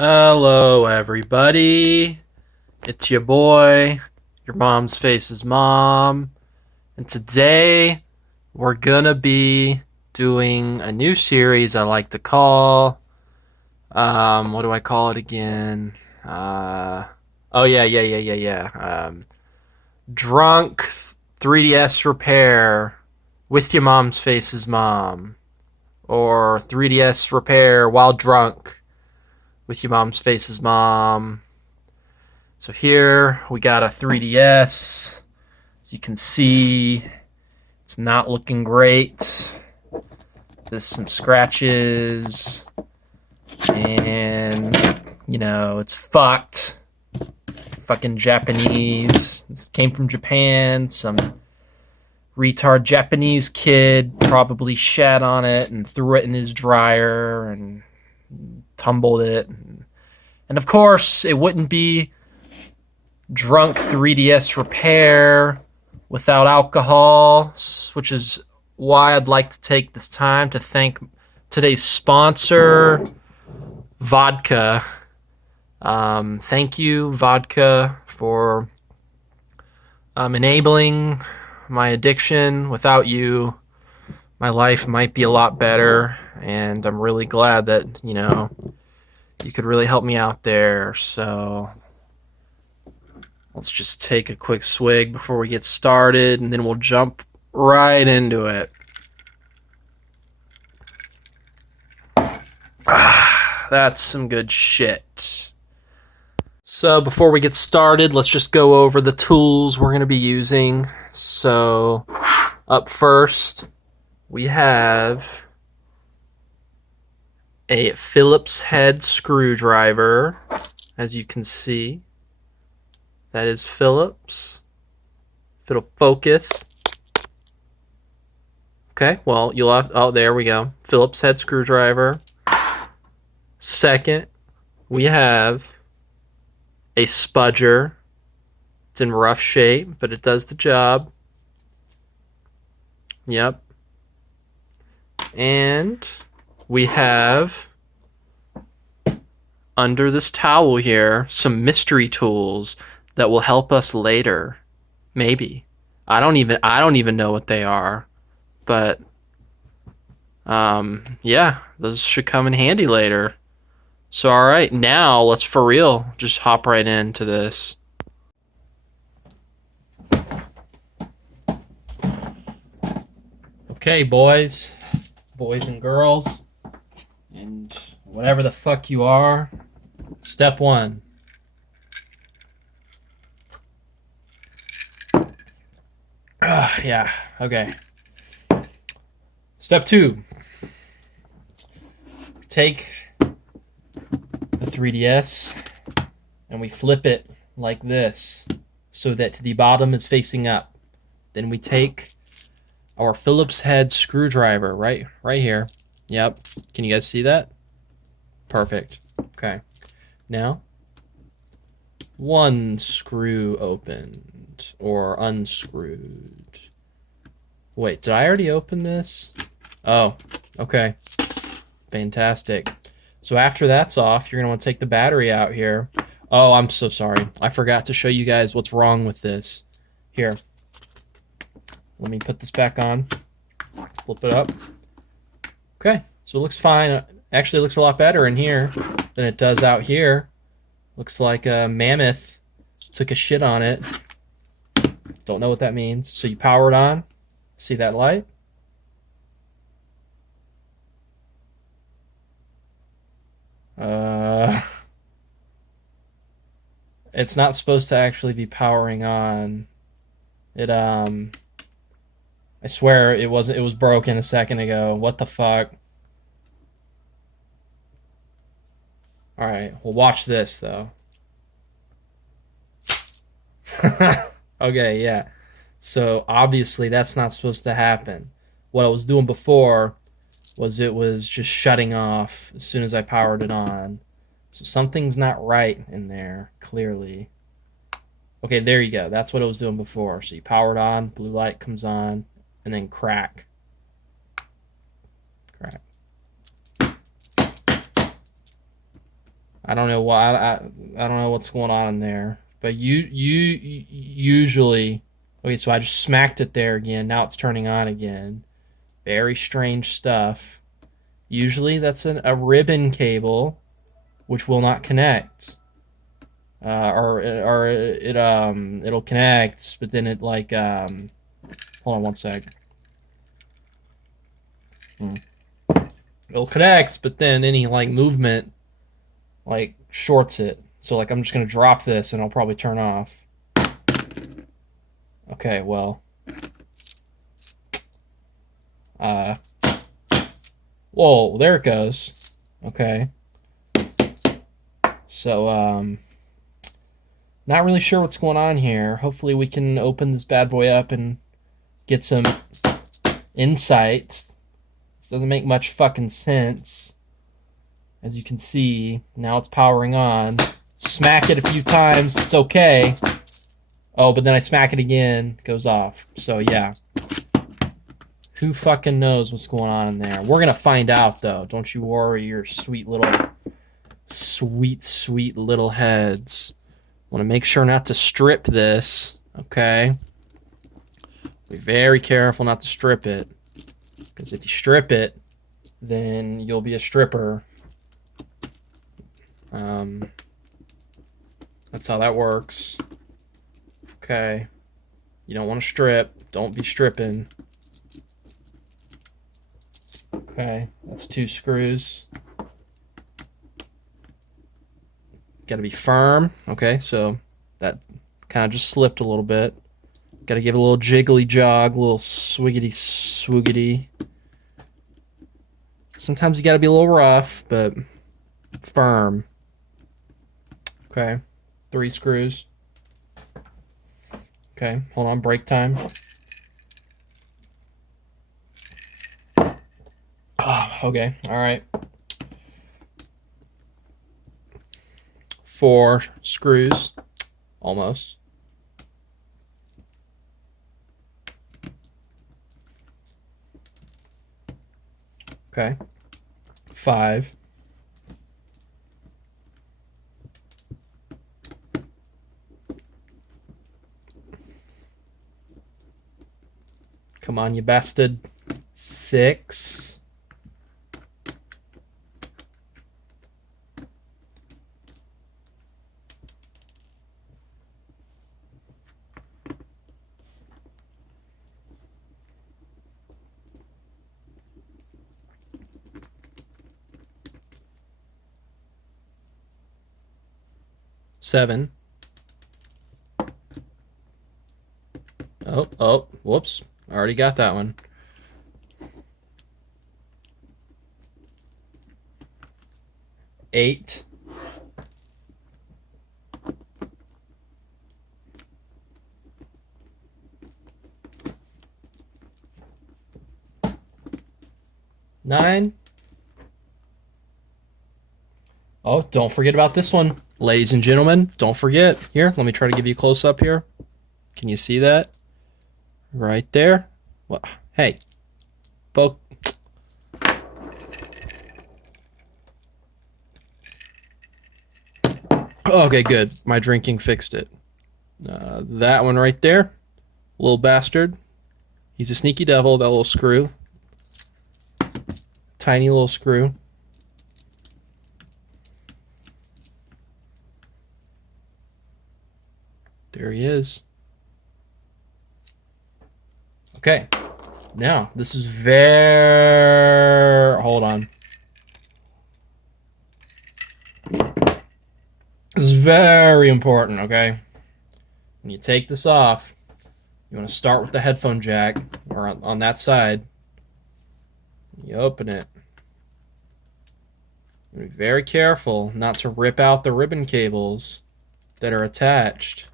Hello, everybody. It's your boy, your mom's face's mom, and today we're gonna be doing a new series I like to call. What do I call it again? Oh yeah. Drunk 3DS repair with your mom's face's mom, or 3DS repair while drunk with your mom's face's mom. So here we got a 3DS. As you can see, it's not looking great. There's some scratches, and it's fucked. Fucking Japanese. This came from Japan. Some retard Japanese kid probably shat on it and threw it in his dryer and tumbled it. And of course, it wouldn't be drunk 3DS repair without alcohol, which is why I'd like to take this time to thank today's sponsor, Vodka. Thank you, Vodka, for enabling my addiction. Without you, my life might be a lot better, and I'm really glad that, you could really help me out there. So let's just take a quick swig before we get started, and then we'll jump right into it. That's some good shit. So before we get started, let's just go over the tools we're going to be using. So up first, we have a Phillips head screwdriver, as you can see. That is Phillips. If it'll focus. Okay, well, you'll have, oh, there we go. Phillips head screwdriver. Second, we have a spudger. It's in rough shape, but it does the job. Yep. And we have, under this towel here, some mystery tools that will help us later. Maybe. I don't even know what they are. But yeah, those should come in handy later. So alright, now let's for real just hop right into this. Okay, boys and girls, and whatever the fuck you are, step one. Yeah, okay. Step two. Take the 3DS and we flip it like this so that the bottom is facing up. Then we take our Phillips head screwdriver right here. Yep. Can you guys see that? Perfect. Okay. Now, one screw opened or unscrewed. Wait, did I already open this? Oh, okay. Fantastic. So after that's off, you're going to want to take the battery out here. Oh, I'm so sorry. I forgot to show you guys what's wrong with this. Here. Let me put this back on. Flip it up. Okay, so it looks fine. Actually, it looks a lot better in here than it does out here. Looks like a mammoth took a shit on it. Don't know what that means. So you power it on. See that light? It's not supposed to actually be powering on. I swear it was broken a second ago. What the fuck? Alright, well watch this though. Okay, yeah. So obviously that's not supposed to happen. What I was doing before was it was just shutting off as soon as I powered it on. So something's not right in there, clearly. Okay, there you go. That's what I was doing before. So you power it on, blue light comes on, and then crack. Crack. I don't know why. I don't know what's going on in there. But you usually. Okay, so I just smacked it there again. Now it's turning on again. Very strange stuff. Usually that's a ribbon cable, which will not connect. Or it'll connect, but then it like hold on one sec. It'll connect, but then any like movement like shorts it. So like I'm just gonna drop this and I'll probably turn off. Okay, well. Whoa, there it goes. Okay. So not really sure what's going on here. Hopefully we can open this bad boy up and get some insight. This doesn't make much fucking sense. As you can see, now it's powering on. Smack it a few times, it's okay. Oh, but then I smack it again, it goes off. So yeah. Who fucking knows what's going on in there? We're gonna find out though. Don't you worry your sweet little heads. Want to make sure not to strip this, okay? Be very careful not to strip it. Because if you strip it, then you'll be a stripper. That's how that works. Okay. You don't want to strip. Don't be stripping. Okay, that's 2 screws. Gotta be firm. Okay, so that kind of just slipped a little bit. Gotta give it a little jiggly jog, a little swiggity swoogity. Sometimes you gotta be a little rough, but firm. Okay, 3 screws. Okay, hold on, break time. Okay, all right. 4 screws, almost. Okay, 5. Come on, you bastard. 6. Seven. Oh, whoops. I already got that one. 8. Nine. Oh, don't forget about this one. Ladies and gentlemen, don't forget. Here, let me try to give you a close-up here. Can you see that? Right there. Well, hey. Okay, good. My drinking fixed it. That one right there. Little bastard. He's a sneaky devil, that little screw. Tiny little screw. There he is. Okay. Now, this is very... Hold on. This is very important, okay? When you take this off, you want to start with the headphone jack, or on that side. You open it. Be very careful not to rip out the ribbon cables that are attached.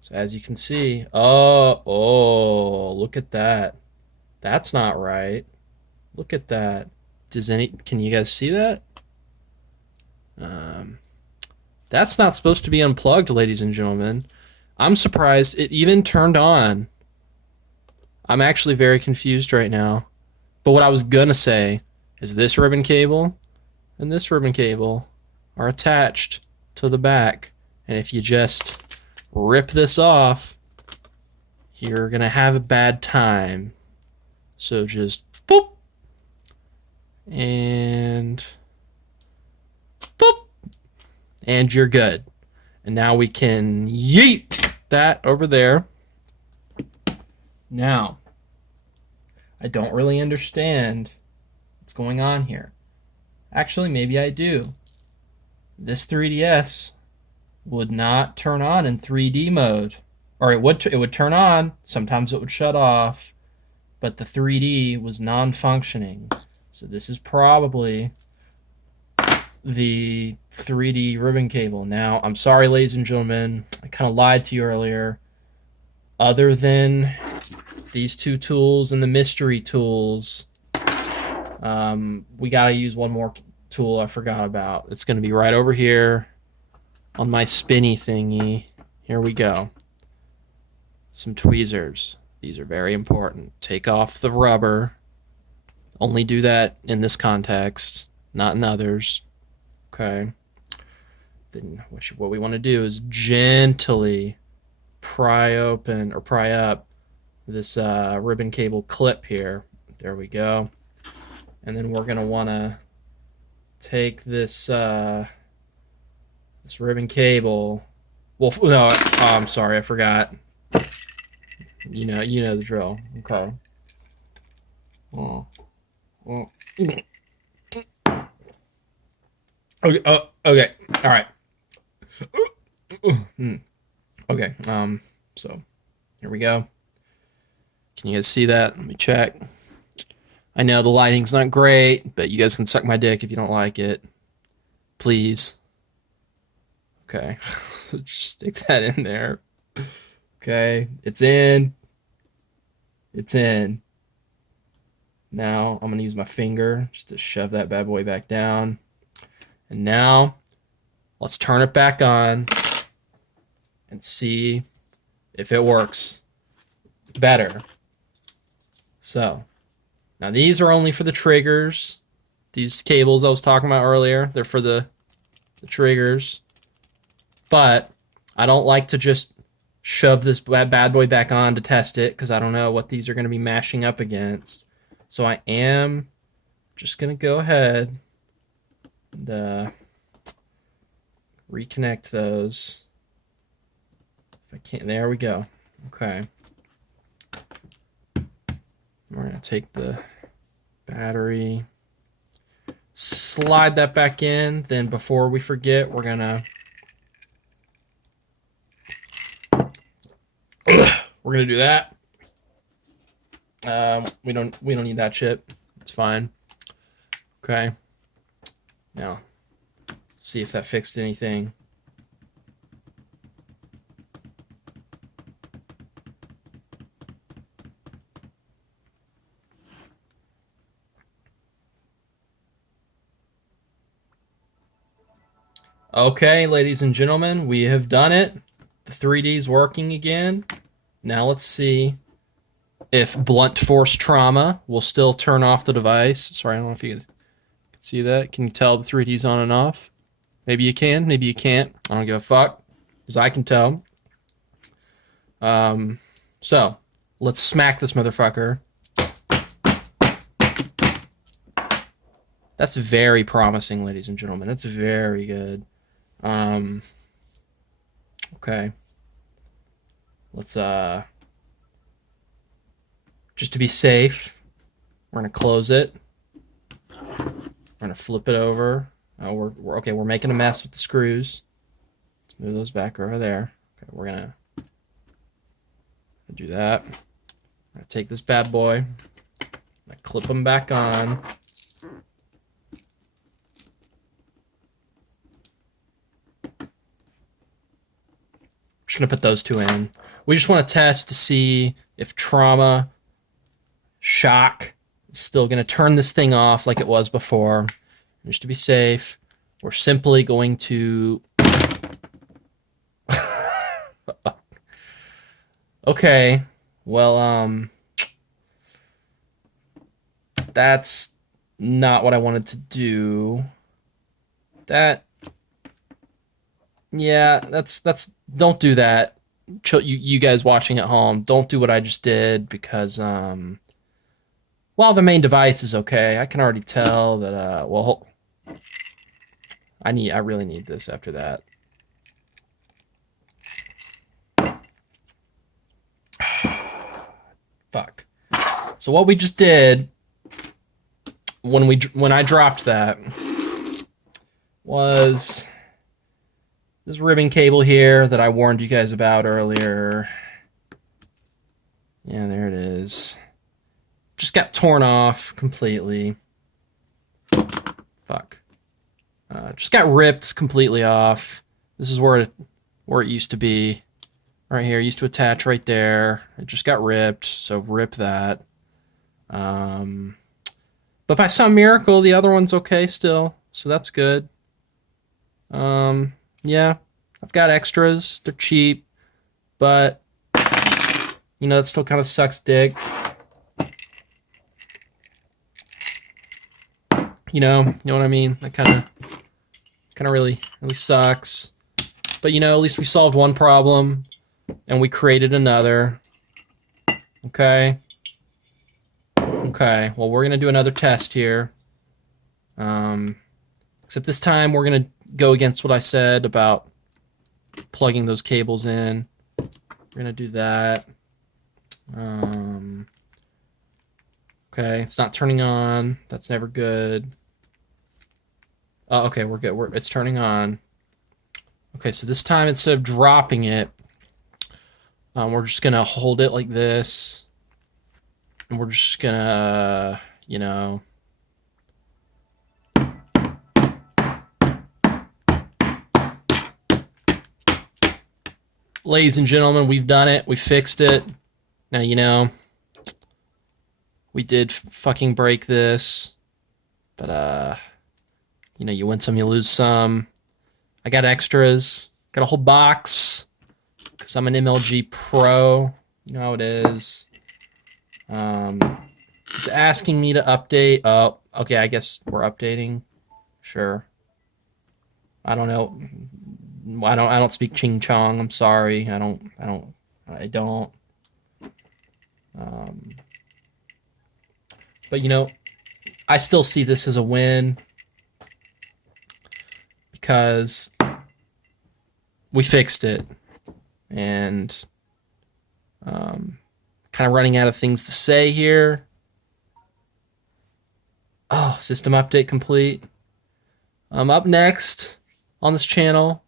So as you can see, oh, look at that. That's not right. Look at that. Can you guys see that? That's not supposed to be unplugged, ladies and gentlemen. I'm surprised it even turned on. I'm actually very confused right now. But what I was gonna say is this ribbon cable and this ribbon cable are attached to the back. And if you just rip this off, you're gonna have a bad time. So just boop and boop, and you're good. And now we can yeet that over there. Now, I don't really understand what's going on here. Actually, maybe I do. This 3DS would not turn on in 3D mode. Or it would turn on, sometimes it would shut off, but the 3D was non-functioning. So this is probably the 3D ribbon cable. Now, I'm sorry, ladies and gentlemen, I kind of lied to you earlier. Other than these two tools and the mystery tools, we gotta use one more tool I forgot about. It's gonna be right over here on my spinny thingy. Here we go. Some tweezers. These are very important. Take off the rubber. Only do that in this context, not in others. Okay. Then what we want to do is gently pry open or pry up this ribbon cable clip here. There we go. And then we're gonna want to take this this ribbon cable. Well, no, I'm sorry, I forgot. You know the drill. Okay. Okay. Oh, okay. All right. Okay. So here we go. Can you guys see that? Let me check. I know the lighting's not great, but you guys can suck my dick if you don't like it. Please. Okay. Just stick that in there. Okay. It's in. It's in. Now I'm going to use my finger just to shove that bad boy back down. And now let's turn it back on and see if it works better. So now these are only for the triggers. These cables I was talking about earlier, they're for the triggers. But I don't like to just shove this bad boy back on to test it because I don't know what these are going to be mashing up against. So I am just going to go ahead and reconnect those. If I can't, there we go. Okay. We're going to take the battery, slide that back in. Then before we forget, we're going to do that. We don't need that shit. It's fine. Okay. Now, let's see if that fixed anything. Okay, ladies and gentlemen, we have done it. The 3D's working again. Now let's see if blunt force trauma will still turn off the device. Sorry, I don't know if you guys can see that. Can you tell the 3D's on and off? Maybe you can, maybe you can't. I don't give a fuck, because I can tell. So, let's smack this motherfucker. That's very promising, ladies and gentlemen. That's very good. Okay. Let's, just to be safe, we're gonna close it. We're gonna flip it over. Oh, we're okay. We're making a mess with the screws. Let's move those back over there. Okay, we're gonna do that. I'm gonna take this bad boy. I'm gonna clip them back on. Just gonna put those two in. We just want to test to see if trauma, shock is still gonna turn this thing off like it was before. And just to be safe, we're simply going to. Okay, well, that's not what I wanted to do. That Yeah, that's don't do that. You guys watching at home, don't do what I just did because while the main device is okay, I can already tell that well, I really need this after that. Fuck. So what we just did when I dropped that was this ribbon cable here that I warned you guys about earlier. Yeah, there it is. Just got torn off completely. Fuck. Just got ripped completely off. This is where it used to be. Right here, it used to attach right there. It just got ripped, so rip that. But by some miracle, the other one's okay still, so that's good. Yeah, I've got extras. They're cheap, but that still kind of sucks dick. You know what I mean? That kind of really sucks. But at least we solved one problem, and we created another. Okay. Okay. Well, we're gonna do another test here. Except this time we're gonna go against what I said about plugging those cables in. We're gonna do that. Okay, it's not turning on. That's never good. Oh, okay, we're good. It's turning on. Okay, so this time instead of dropping it, we're just gonna hold it like this, and we're just gonna, ladies and gentlemen, we've done it. We fixed it. Now, we did fucking break this, but you win some, you lose some. I got extras. Got a whole box because I'm an MLG pro. You know how it is. It's asking me to update. Oh, okay. I guess we're updating. Sure. I don't know. I don't speak Ching Chong. I'm sorry. I don't. But I still see this as a win because we fixed it, and kind of running out of things to say here. Oh, system update complete. Up next on this channel,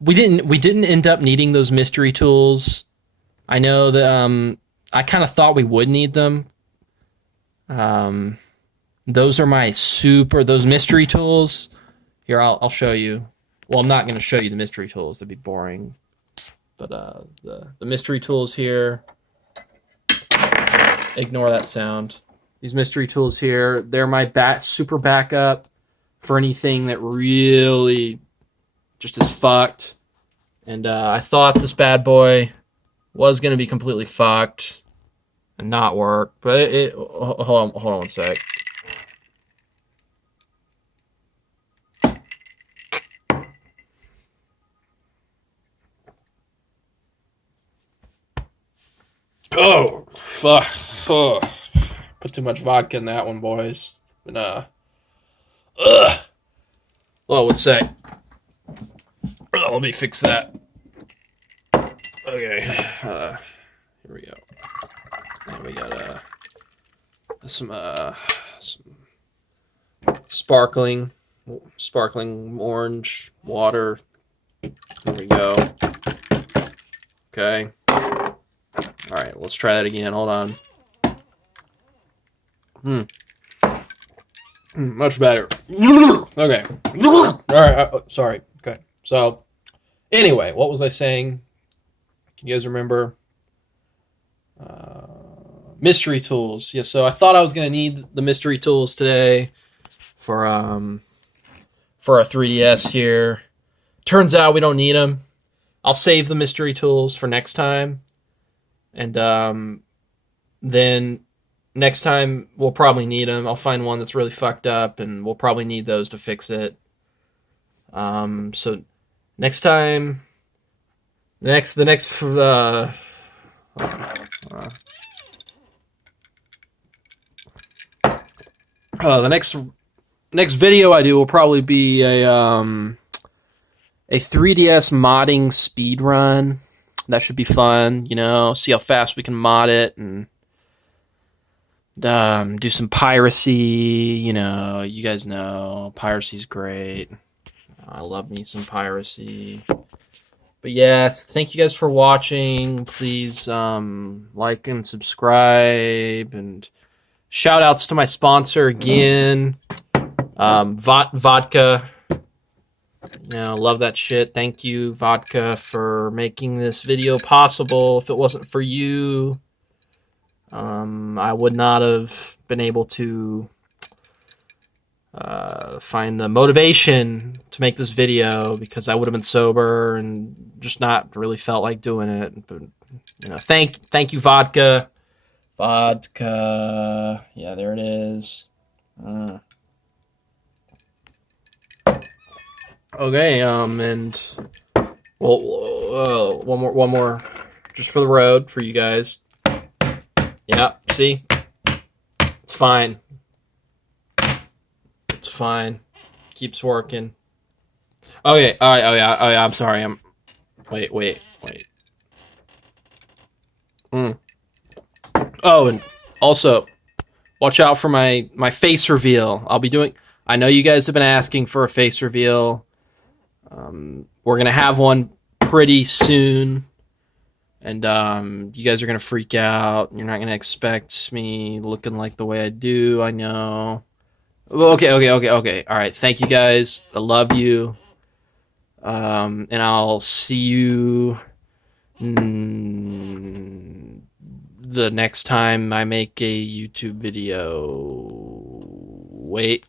we didn't end up needing those mystery tools. I know that I kind of thought we would need them. Those are those mystery tools. Here, I'll show you. Well, I'm not going to show you the mystery tools. That'd be boring. But the mystery tools here, ignore that sound. These mystery tools here, they're my super backup for anything that really just is fucked. And I thought this bad boy was going to be completely fucked and not work. But hold on one sec. Oh, fuck. Oh. Put too much vodka in that one, boys. But, well, one sec. Oh, let me fix that. Okay. Here we go. And we got some sparkling orange water. There we go. Okay. All right, let's try that again. Hold on. Much better. Okay. All right. Sorry. Okay. So, anyway, what was I saying? Can you guys remember? Mystery tools. Yeah. So I thought I was gonna need the mystery tools today for our 3DS here. Turns out we don't need them. I'll save the mystery tools for next time. And then next time we'll probably need them. I'll find one that's really fucked up, and we'll probably need those to fix it. So Next time, the next the next video I do will probably be a 3DS modding speed run. That should be fun, you know. See how fast we can mod it and do some piracy. You know, you guys know piracy's great. I love me some piracy. But yes, thank you guys for watching. Please like and subscribe, and shout outs to my sponsor again, Vodka. You know, love that shit. Thank you, Vodka, for making this video possible. If it wasn't for you, I would not have been able to find the motivation to make this video, because I would have been sober and just not really felt like doing it. But you know, thank you, Vodka. Vodka. Yeah, there it is. Okay, and well, one more, just for the road for you guys. Yeah, see, it's fine. It's fine. Keeps working. Okay, all right. Oh yeah. I'm sorry. Wait. Oh, and also, watch out for my face reveal. I'll be doing. I know you guys have been asking for a face reveal. We're gonna have one pretty soon, and you guys are gonna freak out. You're not gonna expect me looking like the way I do. I know. Okay. All right. Thank you guys. I love you. And I'll see you the next time I make a YouTube video. Wait.